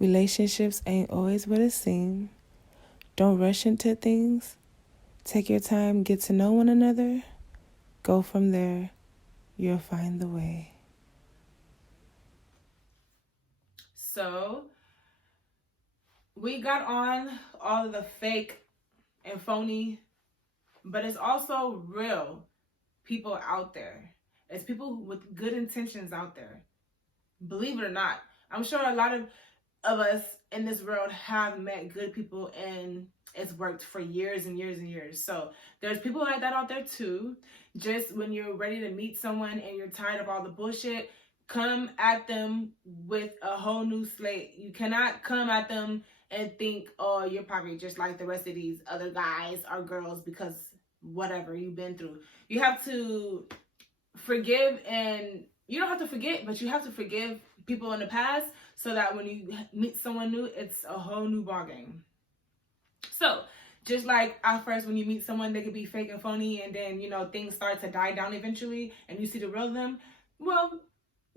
Relationships ain't always what it seems. Don't rush into things. Take your time, get to know one another. Go from there. You'll find the way. So, we got on all of the fake and phony, but it's also real people out there. It's people with good intentions out there. Believe it or not, I'm sure a lot of us in this world have met good people, and it's worked for years and years and years. So there's people like that out there too. Just when you're ready to meet someone and you're tired of all the bullshit, come at them with a whole new slate. You cannot come at them and think, oh, you're probably just like the rest of these other guys or girls because whatever you've been through. You have to forgive, and you don't have to forget, but you have to forgive people in the past so that when you meet someone new, it's a whole new ballgame. So, just like at first when you meet someone, they could be fake and phony, and then, things start to die down eventually, and you see the real them. Well,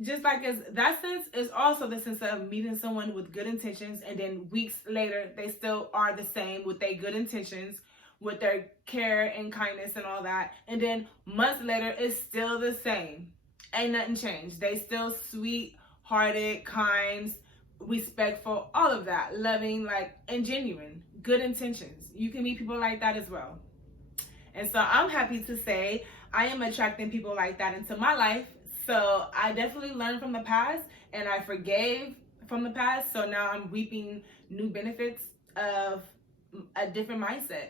just like as that sense is also the sense of meeting someone with good intentions, and then weeks later, they still are the same with their good intentions, with their care and kindness and all that. And then months later, it's still the same. Ain't nothing changed. They still sweet, hearted, kind, respectful, all of that, loving, and genuine, good intentions. You can meet people like that as well. And so I'm happy to say I am attracting people like that into my life. So I definitely learned from the past, and I forgave from the past. So now I'm reaping new benefits of a different mindset,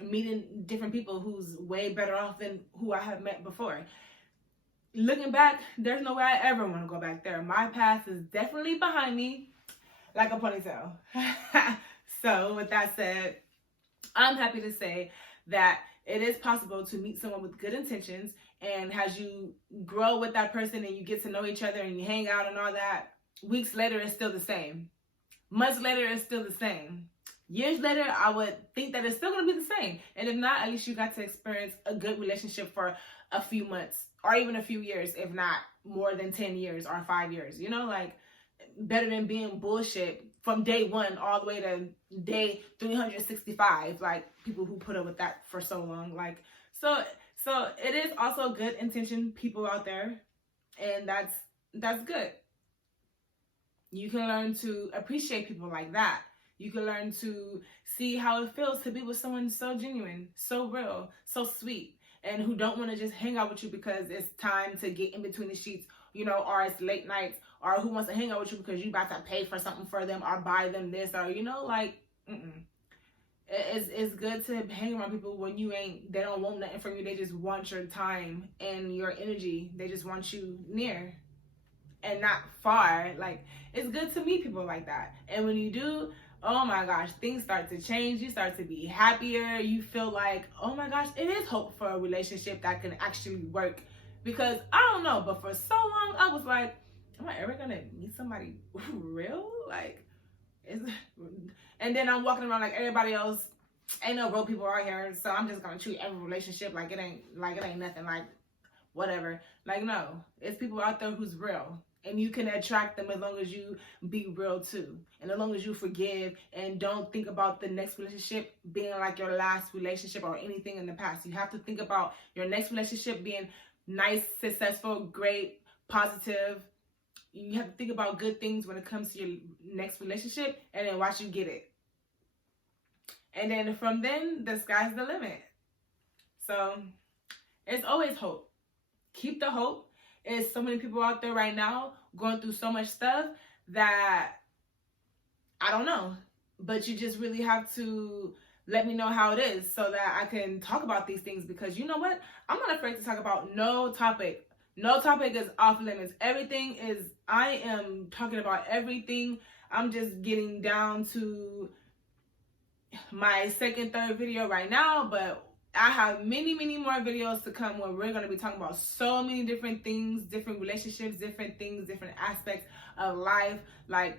meeting different people who's way better off than who I have met before. Looking back, there's no way I ever want to go back there. My past is definitely behind me like a ponytail. So with that said, I'm happy to say that it is possible to meet someone with good intentions, and as you grow with that person and you get to know each other and you hang out and all that, weeks later it's still the same. Months later it's still the same. Years later, I would think that it's still going to be the same. And if not, at least you got to experience a good relationship for a few months or even a few years, if not more than 10 years or 5 years. Better than being bullshit from day one all the way to day 365. Like people who put up with that for so long. So it is also good intention people out there, and that's good. You can learn to appreciate people like that. You can learn to see how it feels to be with someone so genuine, so real, so sweet, and who don't want to just hang out with you because it's time to get in between the sheets, or it's late nights, or who wants to hang out with you because you about to pay for something for them or buy them this, or, It's good to hang around people when they don't want nothing from you. They just want your time and your energy. They just want you near and not far. It's good to meet people like that. And when you do, oh my gosh, things start to change. You start to be happier. You feel like, oh my gosh, it is hope for a relationship that can actually work. Because I don't know, but for so long I was like, am I ever gonna meet somebody real? And then I'm walking around like everybody else. Ain't no real people out here, so I'm just gonna treat every relationship like it ain't nothing, whatever. No, it's people out there who's real. And you can attract them as long as you be real too. And as long as you forgive and don't think about the next relationship being like your last relationship or anything in the past. You have to think about your next relationship being nice, successful, great, positive. You have to think about good things when it comes to your next relationship, and then watch you get it. And then from then, the sky's the limit. So it's always hope. Keep the hope. There's so many people out there right now going through so much stuff that I don't know. But you just really have to let me know how it is so that I can talk about these things, because you know what? I'm not afraid to talk about no topic. No topic is off limits. I am talking about everything. I'm just getting down to my second, third video right now, but I have many, many more videos to come where we're going to be talking about so many different things, different relationships, different things, different aspects of life,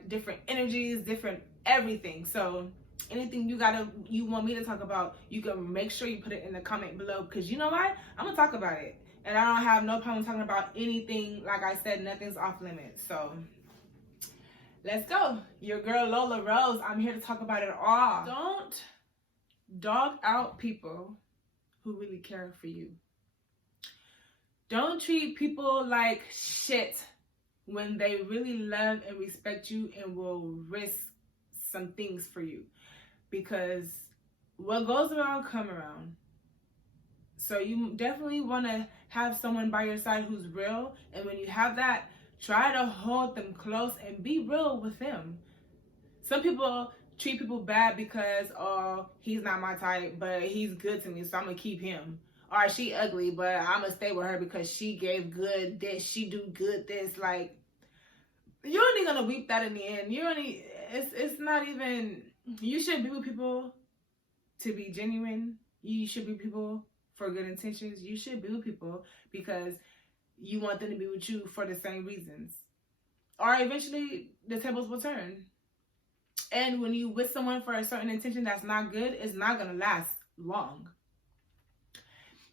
different energies, different everything. So anything you want me to talk about, you can make sure you put it in the comment below, because you know what? I'm going to talk about it. And I don't have no problem talking about anything. Like I said, nothing's off limits. So Let's go. Your girl Lola Rose. I'm here to talk about it all. Don't dog out people who really care for you. Don't treat people like shit when they really love and respect you and will risk some things for you. Because what goes around come around. So you definitely want to have someone by your side who's real. And when you have that, try to hold them close and be real with them. Some people treat people bad because, oh, he's not my type, but he's good to me, so I'm going to keep him. Or she ugly, but I'm going to stay with her because she gave good this, she do good this. Like, you're only going to reap that in the end. It's not even, you should be with people to be genuine. You should be with people for good intentions. You should be with people because you want them to be with you for the same reasons. Or eventually the tables will turn. And when you with someone for a certain intention that's not good, it's not going to last long.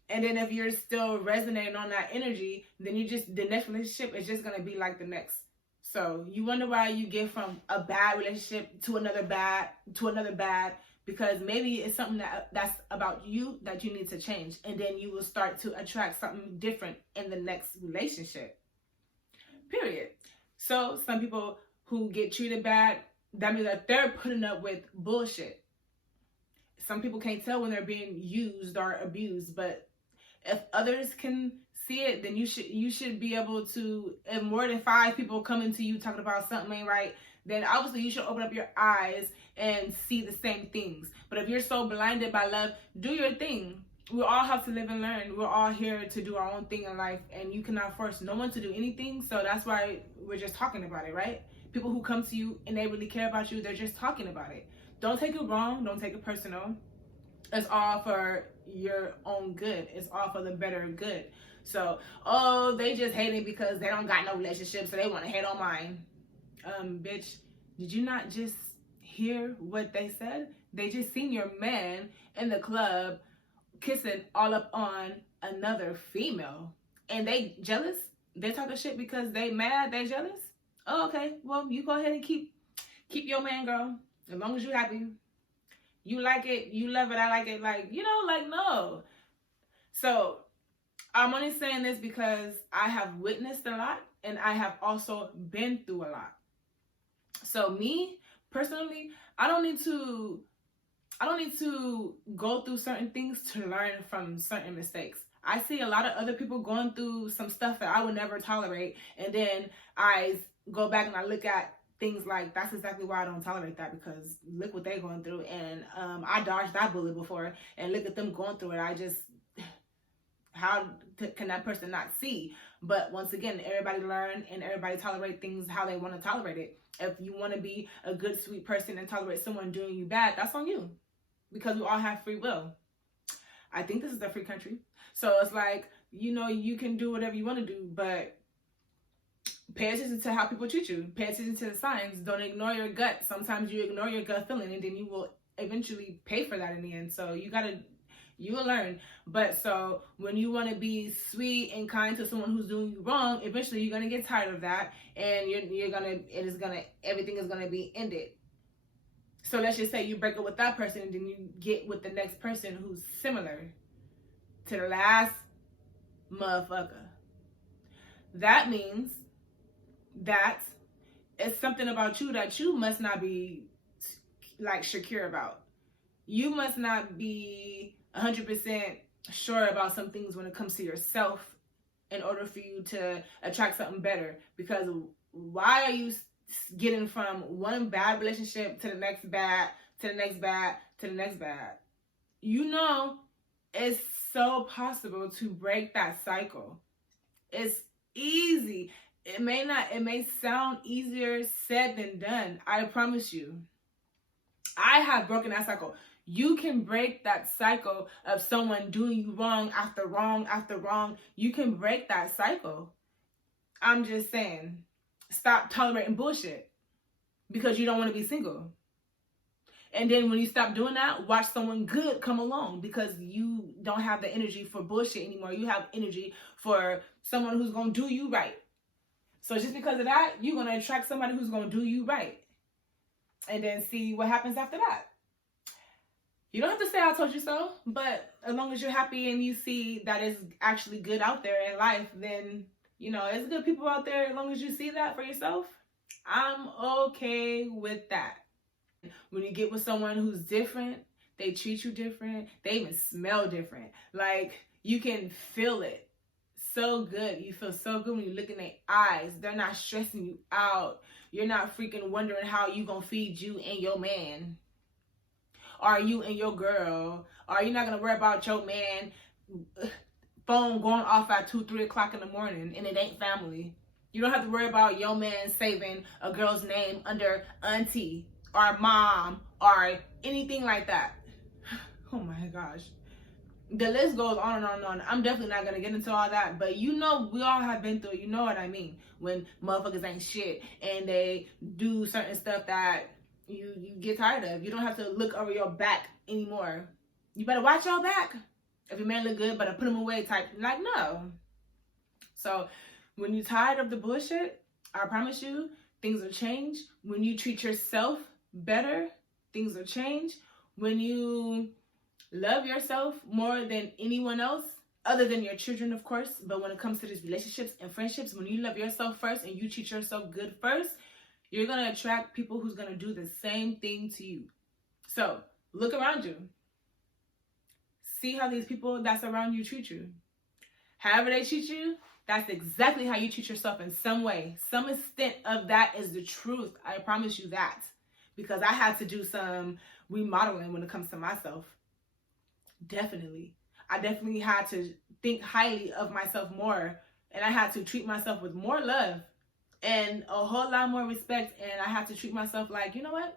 And then if you're still resonating on that energy, then the next relationship is just going to be like the next. So you wonder why you get from a bad relationship to another bad, because maybe it's something that's about you that you need to change. And then you will start to attract something different in the next relationship. Period. So some people who get treated bad, that means that they're putting up with bullshit. Some people can't tell when they're being used or abused, but if others can see it, then you should be able to. If more than 5 people coming to you talking about something ain't right, then obviously you should open up your eyes and see the same things. But if you're so blinded by love, do your thing. We all have to live and learn. We're all here to do our own thing in life, and you cannot force no one to do anything. So that's why we're just talking about it, right? People who come to you and they really care about you, they're just talking about it. Don't take it wrong. Don't take it personal. It's all for your own good. It's all for the better good. So, oh, they just hate it because they don't got no relationship, so they want to hate on mine. Bitch, did you not just hear what they said? They just seen your man in the club kissing all up on another female. And they jealous? They talking shit because they mad, they jealous? Oh, okay. Well, you go ahead and keep your man, girl. As long as you happy. You like it, you love it, I like it. Like, no. So, I'm only saying this because I have witnessed a lot and I have also been through a lot. So me, personally, I don't need to go through certain things to learn from certain mistakes. I see a lot of other people going through some stuff that I would never tolerate, and then I go back and I look at things like, that's exactly why I don't tolerate that, because look what they're going through, and I dodged that bullet before, and look at them going through it. How can that person not see? But once again, everybody learn and everybody tolerate things how they want to tolerate it. If you want to be a good, sweet person and tolerate someone doing you bad, that's on you, because we all have free will. I think this is a free country. So it's like, you can do whatever you want to do, but pay attention to how people treat you. Pay attention to the signs. Don't ignore your gut. Sometimes you ignore your gut feeling, and then you will eventually pay for that in the end. So you will learn. But so when you want to be sweet and kind to someone who's doing you wrong, eventually you're going to get tired of that, and everything is going to be ended. So let's just say you break up with that person, and then you get with the next person who's similar to the last motherfucker. That means that it's something about you that you must not be like secure about. You must not be 100% sure about some things when it comes to yourself in order for you to attract something better. Because why are you getting from one bad relationship to the next bad, to the next bad, to the next bad? It's so possible to break that cycle. It's easy. It may sound easier said than done. I promise you. I have broken that cycle. You can break that cycle of someone doing you wrong after wrong after wrong. You can break that cycle. I'm just saying, stop tolerating bullshit because you don't want to be single. And then when you stop doing that, watch someone good come along, because you don't have the energy for bullshit anymore. You have energy for someone who's going to do you right. So just because of that, you're going to attract somebody who's going to do you right. And then see what happens after that. You don't have to say I told you so, but as long as you're happy and you see that it's actually good out there in life, then, you know, it's good people out there. As long as you see that for yourself, I'm okay with that. When you get with someone who's different, they treat you different, they even smell different. Like, you can feel it so good. You feel so good when you look in their eyes. They're not stressing you out. You're not freaking wondering how you gonna feed you and your man. Are you and your girl? Are you not gonna worry about your man phone going off at 2, 3 o'clock in the morning and it ain't family? You don't have to worry about your man saving a girl's name under auntie or mom or anything like that. Oh my gosh. The list goes on and on and on. I'm definitely not gonna get into all that, but you know, we all have been through, you know what I mean, when motherfuckers ain't shit and they do certain stuff that you get tired of. You don't have to look over your back anymore. You better watch your back. If your man look good, better put him away type. Like, no. So when you're tired of the bullshit, I promise you, things will change. When you treat yourself better, things will change. When you love yourself more than anyone else, other than your children, of course, but when it comes to these relationships and friendships, when you love yourself first and you treat yourself good first, you're going to attract people who's going to do the same thing to you. So look around you. See how these people that's around you treat you. However they treat you, that's exactly how you treat yourself in some way. Some extent of that is the truth. I promise you that. Because I had to do some remodeling when it comes to myself. Definitely. I definitely had to think highly of myself more. And I had to treat myself with more love and a whole lot more respect. And I have to treat myself like, you know what?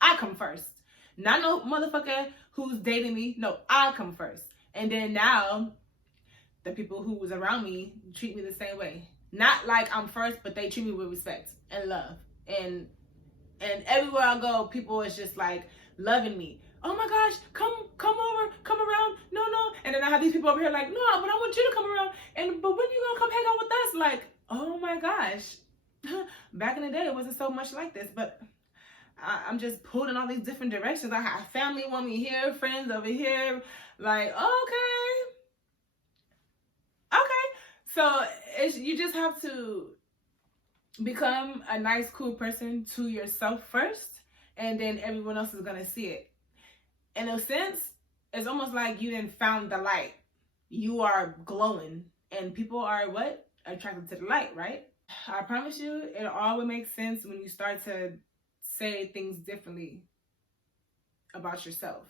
I come first. Not no motherfucker who's dating me. No, I come first. And then now, the people who was around me treat me the same way. Not like I'm first, but they treat me with respect and love. And everywhere I go, people is just like loving me. Oh my gosh, come over, come around. No. And then I have these people over here like, no, but I want you to come around. But when you gonna come hang out with us? Like, oh my gosh. Back in the day, it wasn't so much like this, but I'm just pulled in all these different directions. I have family want me here, friends over here. Like, okay. So you just have to become a nice, cool person to yourself first, and then everyone else is gonna see it. In a sense, it's almost like you didn't found the light. You are glowing, and people are what? Attracted to the light, right? I promise you, it all will make sense when you start to say things differently about yourself.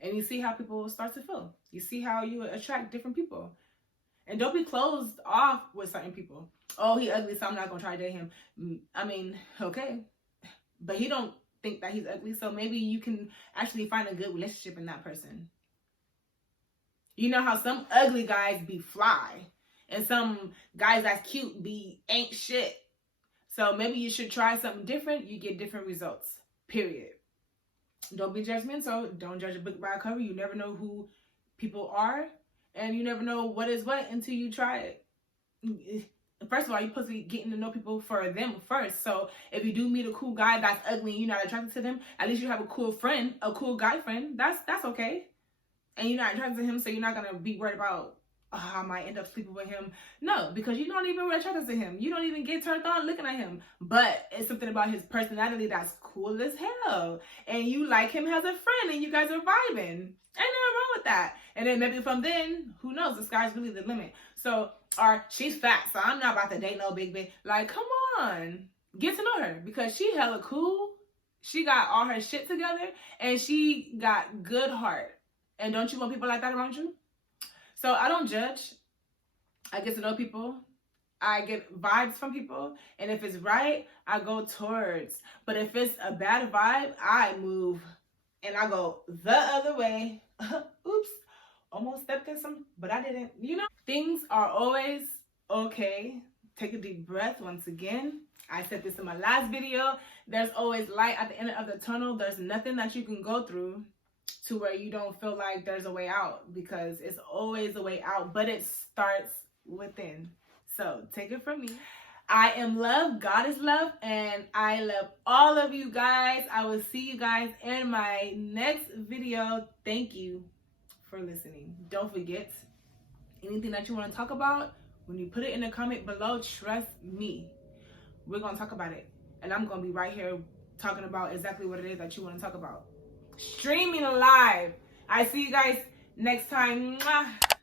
And you see how people start to feel. You see how you attract different people. And don't be closed off with certain people. Oh, he ugly, so I'm not going to try to date him. I mean, okay. But he don't think that he's ugly, so maybe you can actually find a good relationship in that person. You know how some ugly guys be fly. And some guys that's cute ain't shit. So maybe you should try something different. You get different results. Period. Don't be judgmental. Don't judge a book by a cover. You never know who people are. And you never know what is what until you try it. First of all, you're supposed to be getting to know people for them first. So if you do meet a cool guy that's ugly and you're not attracted to them, at least you have a cool friend, a cool guy friend. That's okay. And you're not attracted to him, so you're not going to be worried about, oh, I might end up sleeping with him. No, because you don't even attracted to him. You don't even get turned on looking at him. But it's something about his personality that's cool as hell. And you like him as a friend and you guys are vibing. Ain't nothing wrong with that. And then maybe from then, who knows? The sky's really the limit. So, or she's fat, so I'm not about to date no big bitch. Like, come on. Get to know her because she hella cool. She got all her shit together and she got good heart. And don't you want people like that around you? So I don't judge. I get to know people. I get vibes from people. And if it's right, I go towards. But if it's a bad vibe, I move and I go the other way. Oops. Almost stepped in some, but I didn't. You know, things are always okay. Take a deep breath once again. I said this in my last video. There's always light at the end of the tunnel. There's nothing that you can go through to where you don't feel like there's a way out, because it's always a way out, but it starts within. So take it from me. I am love, God is love, and I love all of you guys. I will see you guys in my next video. Thank you for listening. Don't forget, anything that you want to talk about, when you put it in the comment below, trust me, we're going to talk about it. And I'm going to be right here talking about exactly what it is that you want to talk about. Streaming live. I see you guys next time. Mwah.